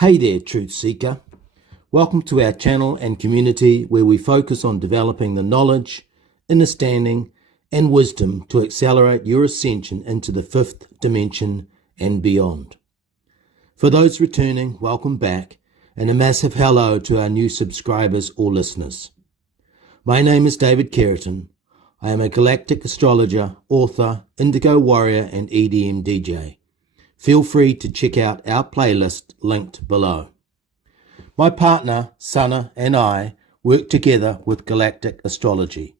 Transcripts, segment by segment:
Hey there, Truth Seeker. Welcome to our channel and community where we focus on developing the knowledge, understanding, and wisdom to accelerate your ascension into the fifth dimension and beyond. For those returning, welcome back, and a massive hello to our new subscribers or listeners. My name is David Keratin. I am a galactic astrologer, author, indigo warrior, and EDM DJ. Feel free to check out our playlist linked below. My partner, Sana, and I work together with Galactic Astrology.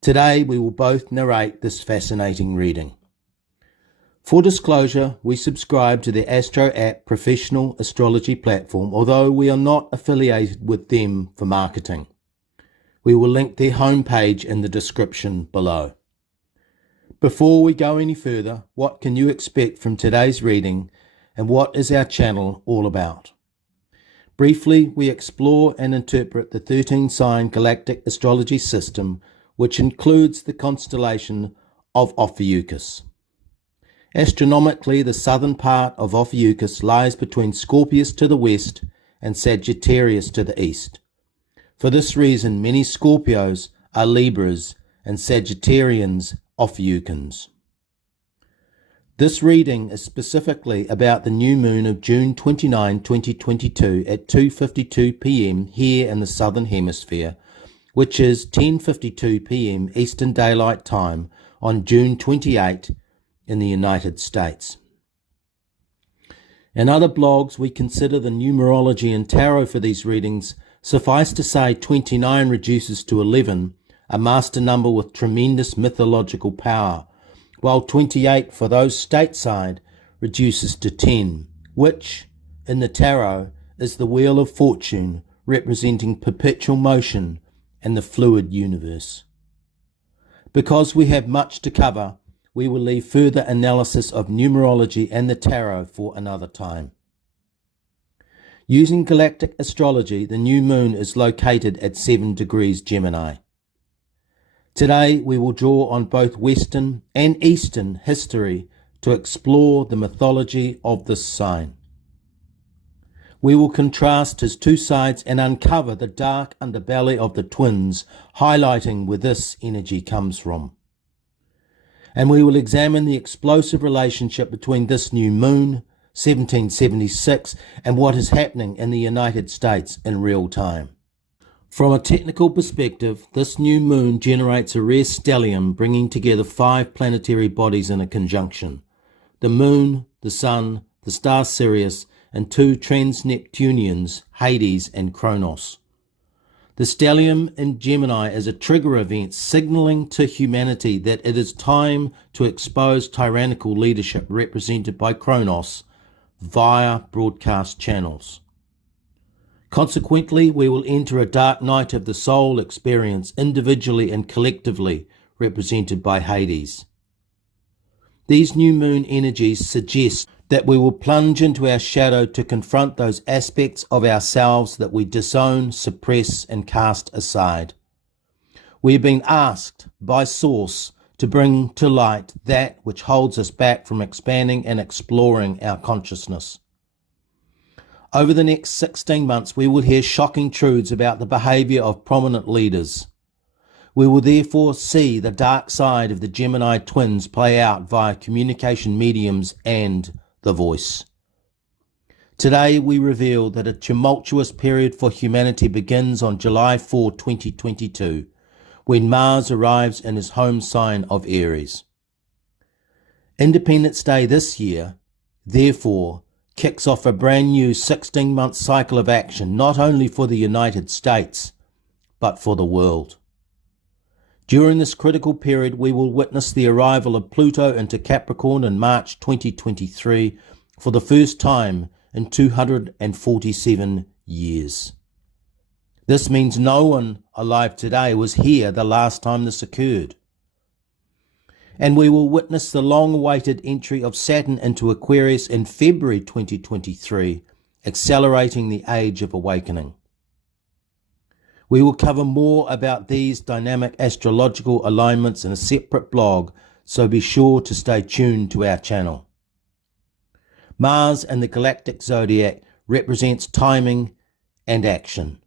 Today we will both narrate this fascinating reading. For disclosure, we subscribe to the Astro app professional astrology platform, although we are not affiliated with them for marketing. We will link their homepage in the description below. Before we go any further, what can you expect from today's reading and what is our channel all about? Briefly, we explore and interpret the 13-sign galactic astrology system, which includes the constellation of Ophiuchus. Astronomically, the southern part of Ophiuchus lies between Scorpius to the west and Sagittarius to the east. For this reason, many Scorpios are Libras and Sagittarians Ophiuchans. This reading is specifically about the new moon of June 29, 2022 at 2:52 p.m. here in the Southern Hemisphere, which is 10:52 p.m. Eastern Daylight Time on June 28 in the United States. In other blogs, we consider the numerology and tarot for these readings. Suffice to say, 29 reduces to 11, a master number with tremendous mythological power, while 28 for those stateside reduces to 10, which, in the tarot, is the Wheel of Fortune, representing perpetual motion and the fluid universe. Because we have much to cover, we will leave further analysis of numerology and the tarot for another time. Using galactic astrology, the new moon is located at 7 degrees Gemini. Today we will draw on both Western and Eastern history to explore the mythology of this sign. We will contrast his two sides and uncover the dark underbelly of the twins, highlighting where this energy comes from. And we will examine the explosive relationship between this new moon, 1776, and what is happening in the United States in real time. From a technical perspective, this new moon generates a rare stellium bringing together 5 planetary bodies in a conjunction: the moon, the sun, the star Sirius, and 2 Transneptunians, Hades and Kronos. The stellium in Gemini is a trigger event signaling to humanity that it is time to expose tyrannical leadership represented by Kronos via broadcast channels. Consequently, we will enter a dark night of the soul experience individually and collectively, represented by Hades. These new moon energies suggest that we will plunge into our shadow to confront those aspects of ourselves that we disown, suppress, and cast aside. We have been asked by Source to bring to light that which holds us back from expanding and exploring our consciousness. Over the next 16 months, we will hear shocking truths about the behavior of prominent leaders. We will therefore see the dark side of the Gemini twins play out via communication mediums and the voice. Today, we reveal that a tumultuous period for humanity begins on July 4, 2022, when Mars arrives in his home sign of Aries. Independence Day this year, therefore, kicks off a brand new 16-month cycle of action, not only for the United States, but for the world. During this critical period, we will witness the arrival of Pluto into Capricorn in March 2023 for the first time in 247 years. This means no one alive today was here the last time this occurred. And we will witness the long-awaited entry of Saturn into Aquarius in February 2023, accelerating the Age of Awakening. We will cover more about these dynamic astrological alignments in a separate blog, so be sure to stay tuned to our channel. Mars and the Galactic Zodiac represents timing and action.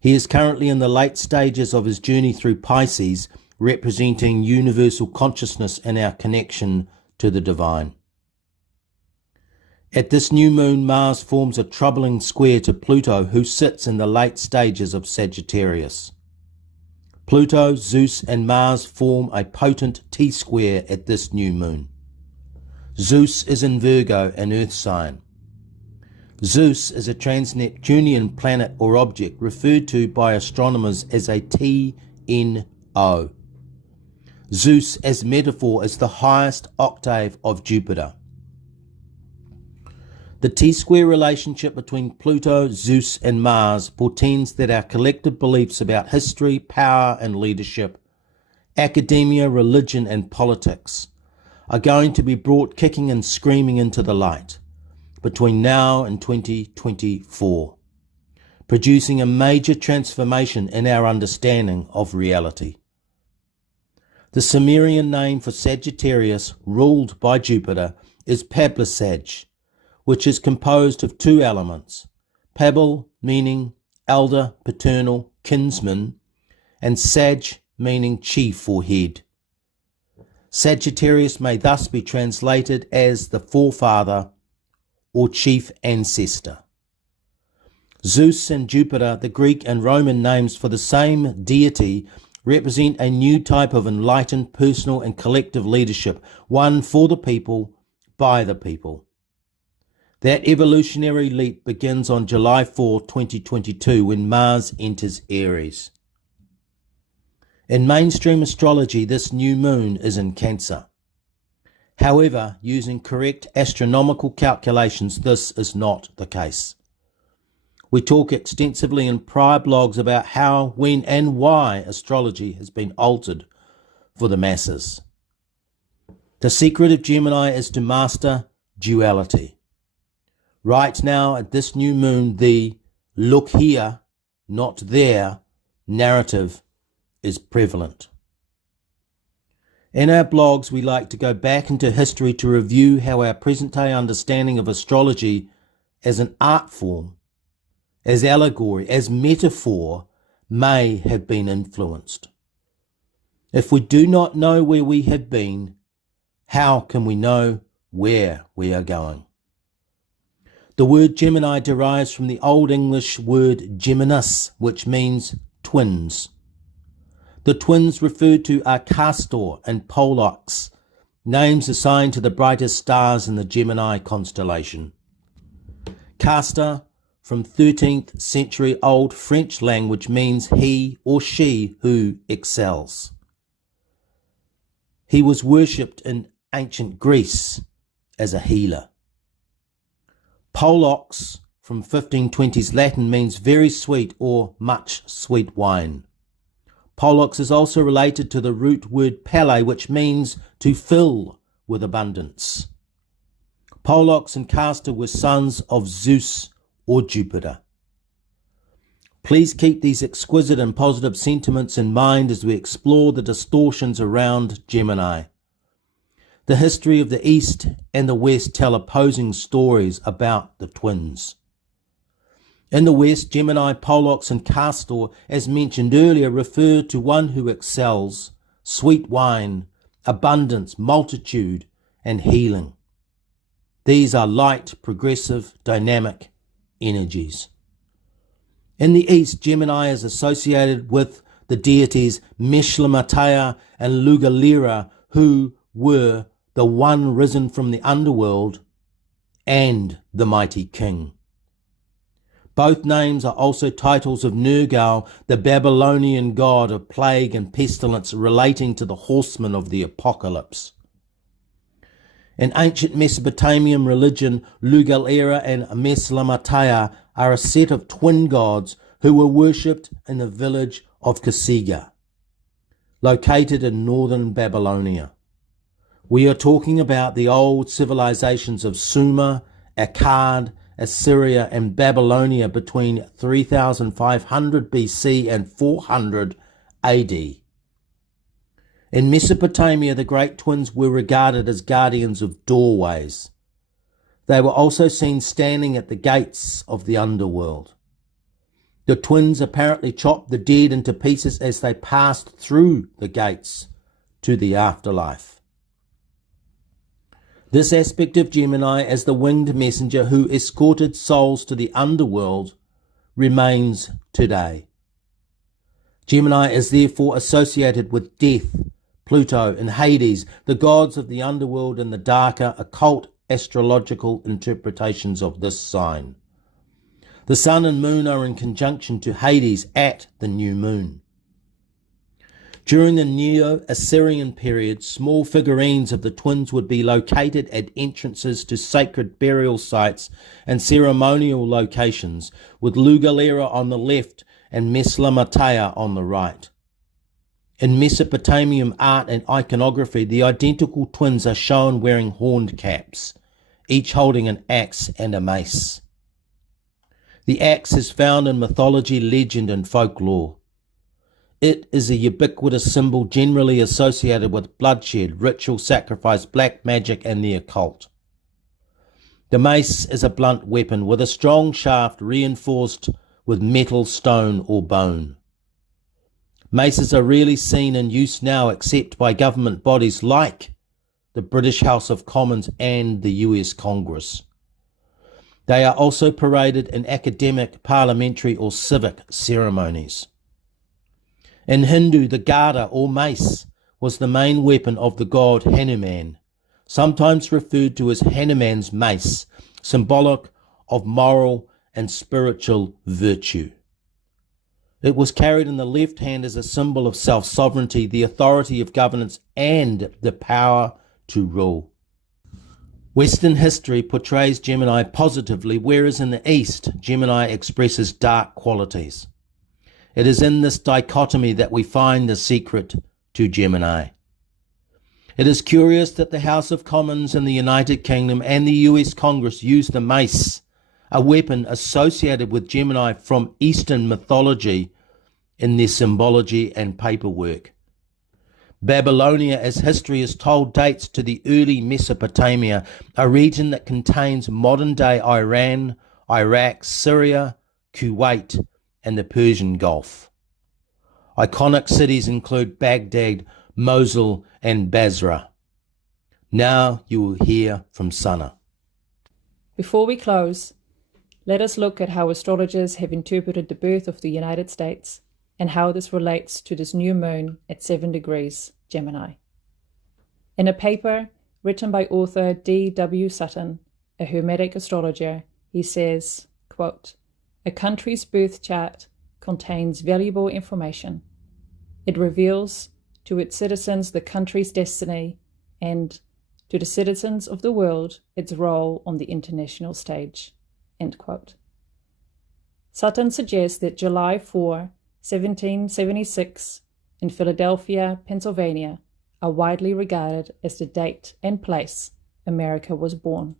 He is currently in the late stages of his journey through Pisces, representing universal consciousness and our connection to the divine. At this new moon, Mars forms a troubling square to Pluto, who sits in the late stages of Sagittarius. Pluto, Zeus, and Mars form a potent T-square at this new moon. Zeus is in Virgo, an earth sign. Zeus is a Transneptunian planet or object referred to by astronomers as a TNO. Zeus as metaphor is the highest octave of Jupiter. The T-square relationship between Pluto, Zeus and Mars portends that our collective beliefs about history, power and leadership, academia, religion and politics are going to be brought kicking and screaming into the light between now and 2024, producing a major transformation in our understanding of reality. The Sumerian name for Sagittarius, ruled by Jupiter, is Pablisag, which is composed of two elements, Pabal meaning elder, paternal, kinsman, and Sag meaning chief or head. Sagittarius may thus be translated as the forefather or chief ancestor. Zeus and Jupiter, the Greek and Roman names for the same deity, represent a new type of enlightened personal and collective leadership, one for the people, by the people. That evolutionary leap begins on July 4, 2022, when Mars enters Aries. In mainstream astrology, this new moon is in Cancer. However, using correct astronomical calculations, this is not the case. We talk extensively in prior blogs about how, when and why astrology has been altered for the masses. The secret of Gemini is to master duality. Right now, at this new moon, the look here, not there narrative is prevalent. In our blogs, we like to go back into history to review how our present-day understanding of astrology as an art form, as allegory, as metaphor, may have been influenced. If we do not know where we have been, how can we know where we are going? The word Gemini derives from the Old English word Geminus, which means twins. The twins referred to are Castor and Pollux, names assigned to the brightest stars in the Gemini constellation. Castor, from 13th century Old French language, means he or she who excels. He was worshipped in ancient Greece as a healer. Pollux, from 1520s Latin, means very sweet or much sweet wine. Pollux is also related to the root word palle, which means to fill with abundance. Pollux and Castor were sons of Zeus or Jupiter. Please keep these exquisite and positive sentiments in mind as we explore the distortions around Gemini. The history of the East and the West tell opposing stories about the twins. In the West, Gemini, Pollux and Castor, as mentioned earlier, refer to one who excels, sweet wine, abundance, multitude and healing. These are light, progressive, dynamic energies. In the East, Gemini is associated with the deities Meshlematea and Lugalira, who were the one risen from the underworld and the mighty king. Both names are also titles of Nergal, the Babylonian god of plague and pestilence, relating to the horsemen of the apocalypse. In ancient Mesopotamian religion, Lugalira and Meshlematea are a set of twin gods who were worshipped in the village of Kasiga, located in northern Babylonia. We are talking about the old civilizations of Sumer, Akkad, Assyria and Babylonia between 3500 BC and 400 AD. In Mesopotamia, the great twins were regarded as guardians of doorways. They were also seen standing at the gates of the underworld. The twins apparently chopped the dead into pieces as they passed through the gates to the afterlife. This aspect of Gemini as the winged messenger who escorted souls to the underworld remains today. Gemini is therefore associated with death, Pluto and Hades, the gods of the underworld and the darker occult astrological interpretations of this sign. The sun and moon are in conjunction to Hades at the new moon. During the Neo-Assyrian period, small figurines of the twins would be located at entrances to sacred burial sites and ceremonial locations, with Lugalera on the left and Meslamatea on the right. In Mesopotamian art and iconography, the identical twins are shown wearing horned caps, each holding an axe and a mace. The axe is found in mythology, legend, and folklore. It is a ubiquitous symbol generally associated with bloodshed, ritual sacrifice, black magic, and the occult. The mace is a blunt weapon with a strong shaft reinforced with metal, stone, or bone. Maces are rarely seen in use now except by government bodies like the British House of Commons and the US Congress. They are also paraded in academic, parliamentary, or civic ceremonies. In Hindu, the Gada or mace was the main weapon of the god Hanuman, sometimes referred to as Hanuman's mace, symbolic of moral and spiritual virtue. It was carried in the left hand as a symbol of self-sovereignty, the authority of governance, and the power to rule. Western history portrays Gemini positively, whereas in the East, Gemini expresses dark qualities. It is in this dichotomy that we find the secret to Gemini. It is curious that the House of Commons in the United Kingdom and the US Congress use the mace, a weapon associated with Gemini from Eastern mythology, in their symbology and paperwork. Babylonia, as history is told, dates to the early Mesopotamia, a region that contains modern-day Iran, Iraq, Syria, Kuwait, and the Persian Gulf. Iconic cities include Baghdad, Mosul, and Basra. Now you will hear from Sana. Before we close, let us look at how astrologers have interpreted the birth of the United States and how this relates to this new moon at 7 degrees Gemini. In a paper written by author D.W. Sutton, a Hermetic astrologer, he says, quote, "A country's birth chart contains valuable information. It reveals to its citizens the country's destiny and, to the citizens of the world, its role on the international stage." End quote. Sutton suggests that July 4, 1776, in Philadelphia, Pennsylvania, are widely regarded as the date and place America was born.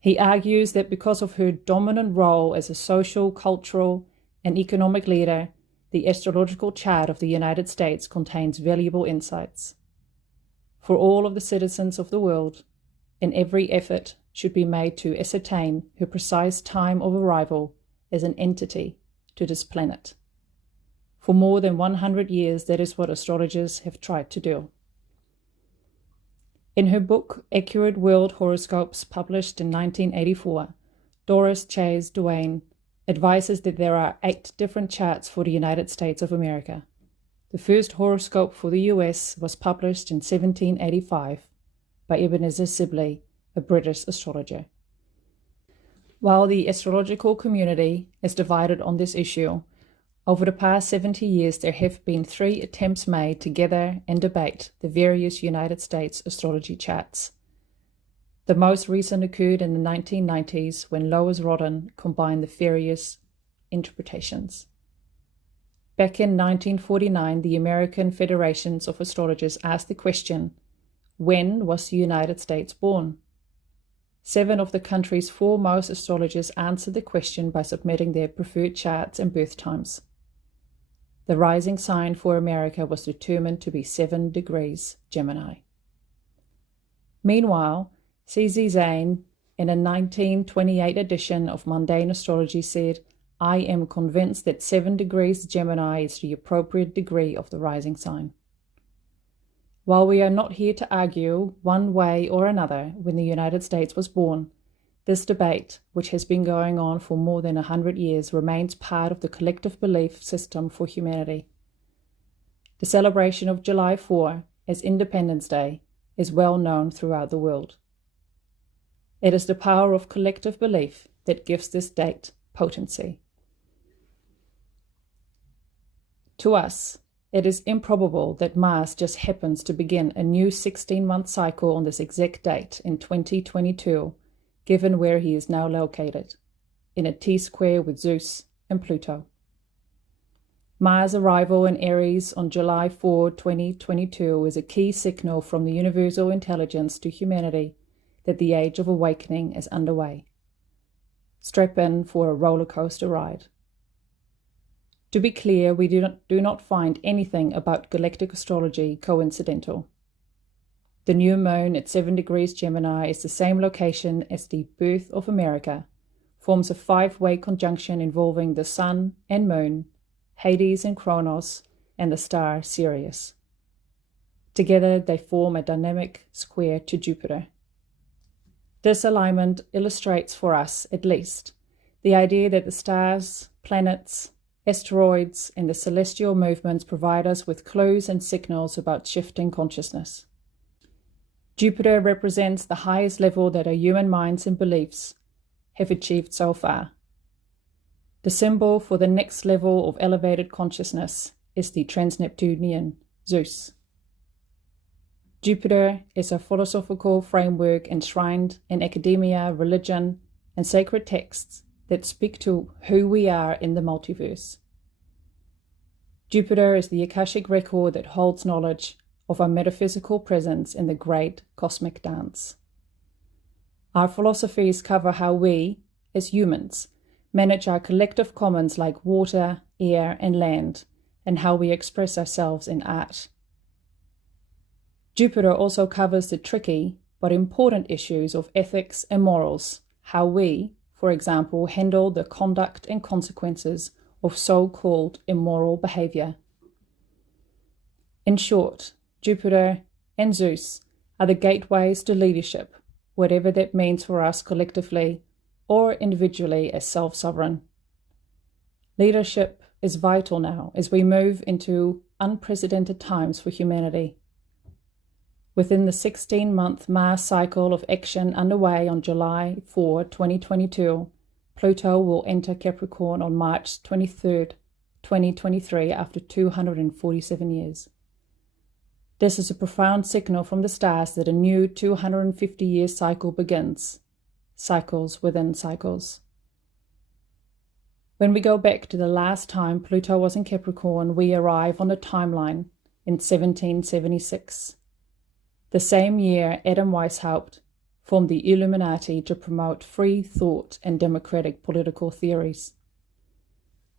He argues that because of her dominant role as a social, cultural, and economic leader, the astrological chart of the United States contains valuable insights. For all of the citizens of the world, and every effort should be made to ascertain her precise time of arrival as an entity to this planet. For more than 100 years, that is what astrologers have tried to do. In her book, Accurate World Horoscopes, published in 1984, Doris Chase Duane advises that there are 8 different charts for the United States of America. The first horoscope for the US was published in 1785 by Ebenezer Sibley, a British astrologer. While the astrological community is divided on this issue, over the past 70 years there have been 3 attempts made to gather and debate the various United States astrology charts. The most recent occurred in the 1990s when Lois Rodden combined the various interpretations. Back in 1949, the American Federations of Astrologers asked the question, when was the United States born? 7 of the country's foremost astrologers answered the question by submitting their preferred charts and birth times. The rising sign for America was determined to be 7 degrees Gemini. Meanwhile, C.Z. Zane, in a 1928 edition of Mundane Astrology, said, "I am convinced that 7 degrees Gemini is the appropriate degree of the rising sign." While we are not here to argue one way or another when the United States was born, this debate, which has been going on for more than 100 years, remains part of the collective belief system for humanity. The celebration of July 4 as Independence Day is well known throughout the world. It is the power of collective belief that gives this date potency. To us, it is improbable that Mars just happens to begin a new 16-month cycle on this exact date in 2022, given where he is now located, in a T-square with Zeus and Pluto. Mars' arrival in Aries on July 4, 2022 is a key signal from the universal intelligence to humanity that the Age of Awakening is underway. Strap in for a roller coaster ride. To be clear, we do not find anything about galactic astrology coincidental. The new moon at 7 degrees Gemini is the same location as the birth of America, forms a 5-way conjunction involving the sun and moon, Hades and Kronos, and the star Sirius. Together they form a dynamic square to Jupiter. This alignment illustrates for us, at least, the idea that the stars, planets, asteroids, and the celestial movements provide us with clues and signals about shifting consciousness. Jupiter represents the highest level that our human minds and beliefs have achieved so far. The symbol for the next level of elevated consciousness is the Transneptunian, Zeus. Jupiter is a philosophical framework enshrined in academia, religion, and sacred texts that speak to who we are in the multiverse. Jupiter is the Akashic record that holds knowledge of our metaphysical presence in the great cosmic dance. Our philosophies cover how we, as humans, manage our collective commons like water, air, and land, and how we express ourselves in art. Jupiter also covers the tricky but important issues of ethics and morals, how we, for example, handle the conduct and consequences of so-called immoral behavior. In short, Jupiter and Zeus are the gateways to leadership, whatever that means for us collectively or individually as self-sovereign. Leadership is vital now as we move into unprecedented times for humanity. Within the 16-month Mars cycle of action underway on July 4, 2022, Pluto will enter Capricorn on March 23, 2023, after 247 years. This is a profound signal from the stars that a new 250-year cycle begins. Cycles within cycles. When we go back to the last time Pluto was in Capricorn, we arrive on the timeline in 1776. The same year, Adam Weishaupt formed the Illuminati to promote free thought and democratic political theories.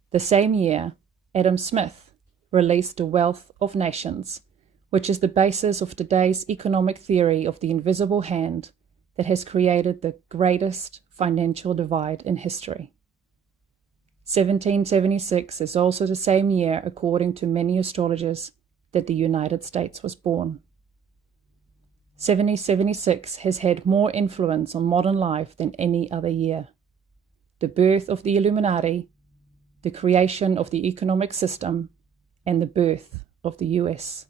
The same year, Adam Smith released The Wealth of Nations, which is the basis of today's economic theory of the invisible hand that has created the greatest financial divide in history. 1776 is also the same year, according to many astrologers, that the United States was born. 1776 has had more influence on modern life than any other year. The birth of the Illuminati, the creation of the economic system, and the birth of the US.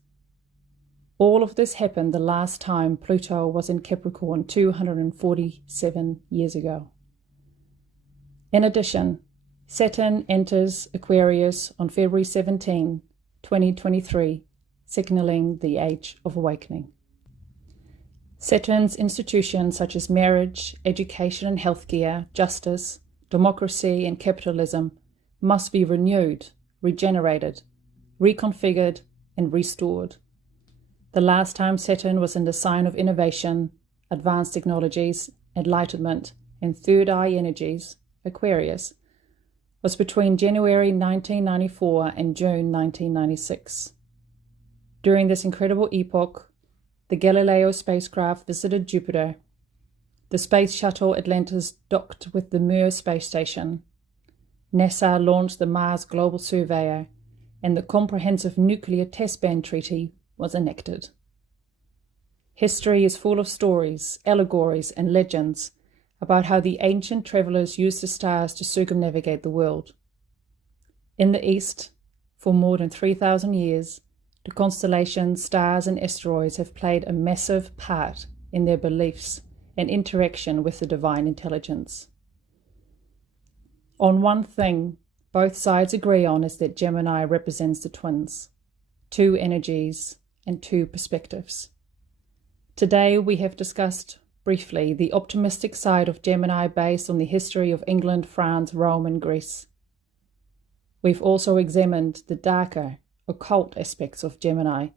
All of this happened the last time Pluto was in Capricorn 247 years ago. In addition, Saturn enters Aquarius on February 17, 2023, signaling the Age of Awakening. Saturn's institutions such as marriage, education and healthcare, justice, democracy and capitalism must be renewed, regenerated, reconfigured and restored. The last time Saturn was in the sign of innovation, advanced technologies, enlightenment and third eye energies, Aquarius, was between January 1994 and June 1996. During this incredible epoch, the Galileo spacecraft visited Jupiter, The space shuttle Atlantis docked with the Mir space station. NASA launched the Mars Global Surveyor, and the Comprehensive Nuclear Test Ban Treaty was enacted. History is full of stories, allegories, and legends about how the ancient travelers used the stars to circumnavigate the world. In the East, for more than 3,000 years, the constellations, stars, and asteroids have played a massive part in their beliefs and interaction with the divine intelligence. On one thing both sides agree on is that Gemini represents the twins, two energies and two perspectives. Today we have discussed briefly the optimistic side of Gemini based on the history of England, France, Rome, and Greece. We've also examined the darker, occult aspects of Gemini,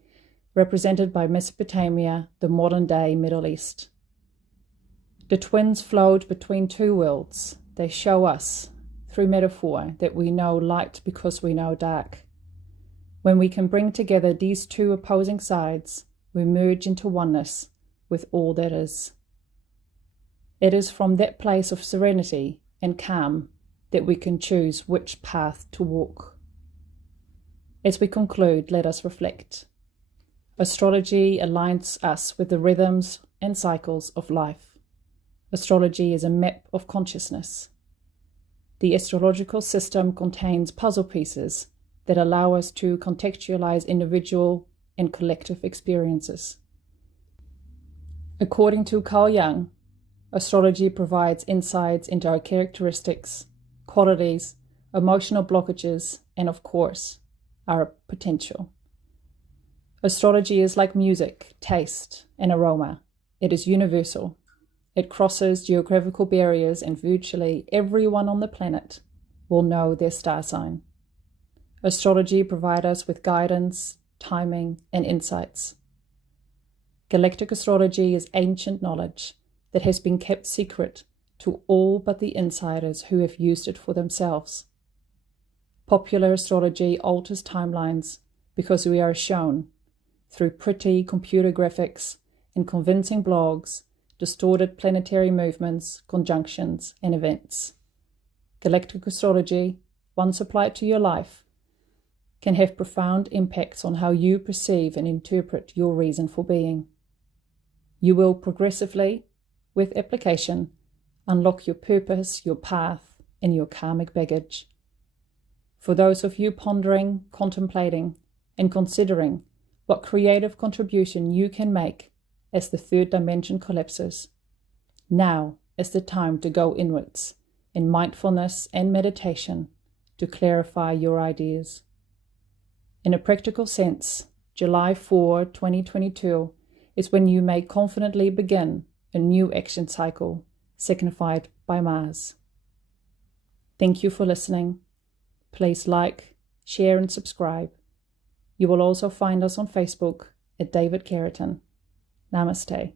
represented by Mesopotamia, the modern-day Middle East. The twins float between two worlds. They show us, through metaphor, that we know light because we know dark. When we can bring together these two opposing sides, we merge into oneness with all that is. It is from that place of serenity and calm that we can choose which path to walk. As we conclude, let us reflect. Astrology aligns us with the rhythms and cycles of life. Astrology is a map of consciousness. The astrological system contains puzzle pieces that allow us to contextualize individual and collective experiences. According to Carl Jung, astrology provides insights into our characteristics, qualities, emotional blockages, and of course, our potential. Astrology is like music, taste, and aroma. It is universal. It crosses geographical barriers, and virtually everyone on the planet will know their star sign. Astrology provides us with guidance, timing, and insights. Galactic astrology is ancient knowledge that has been kept secret to all but the insiders who have used it for themselves. Popular astrology alters timelines because we are shown, through pretty computer graphics and convincing blogs, distorted planetary movements, conjunctions, and events. Galactic astrology, once applied to your life, can have profound impacts on how you perceive and interpret your reason for being. You will progressively, with application, unlock your purpose, your path, and your karmic baggage. For those of you pondering, contemplating, and considering what creative contribution you can make as the third dimension collapses, now is the time to go inwards in mindfulness and meditation to clarify your ideas. In a practical sense, July 4, 2022 is when you may confidently begin a new action cycle signified by Mars. Thank you for listening. Please like, share, and subscribe. You will also find us on Facebook at David Carrington. Namaste.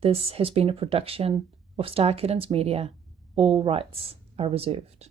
This has been a production of Star Kittens Media. All rights are reserved.